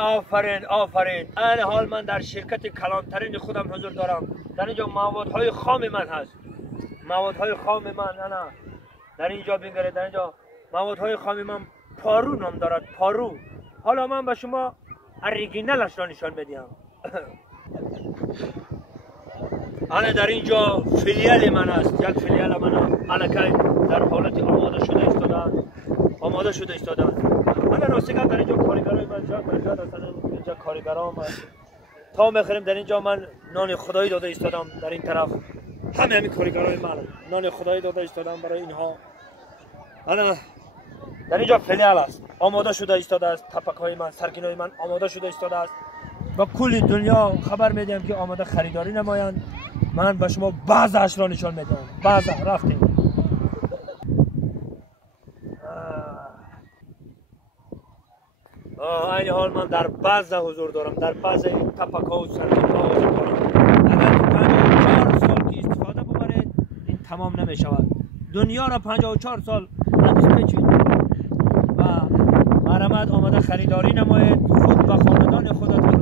آفرین آفرین. این حال من در شرکت کلانترین خودم حضور دارم. در اینجا موادهای خام من هست. موادهای خام من نه در اینجا بگیره. در اینجا موادهای خام من پارو نام دارد. پارو. حالا من به شما اوریجینالش را نشان میدم. انا در اینجا فیلیال من است. یک فیلیال من الکی در حالت آماده شده ایستادن. آماده شده ایستادن. انا راستگاه در اینجا کارگرای من زیاد هستن. اینجا کارگرام تا میخریم. در اینجا من نان خدایی داده ایستادم. در این طرف همین کارگرای من نان خدایی داده ایستادم برای اینها. انا در اینجا فیلیال است. آماده شده ایستاده است. تپک‌های من، سرگینای من آماده شده ایستاده است. و کل دنیا خبر میدیم که آماده خریداری نمایند. من به شما بعضش را نشان میدم. بعض رفتیم. این حال من در بعض حضور دارم. در بعض تپک‌ها و سرگین‌ها حضور دارم. اگر تو 54 سال که استفاده ببرید این تمام نمیشود. دنیا را 54 سال نقص بچید و مرمت آماده خریداری نمایید. خود و خاندان خودتان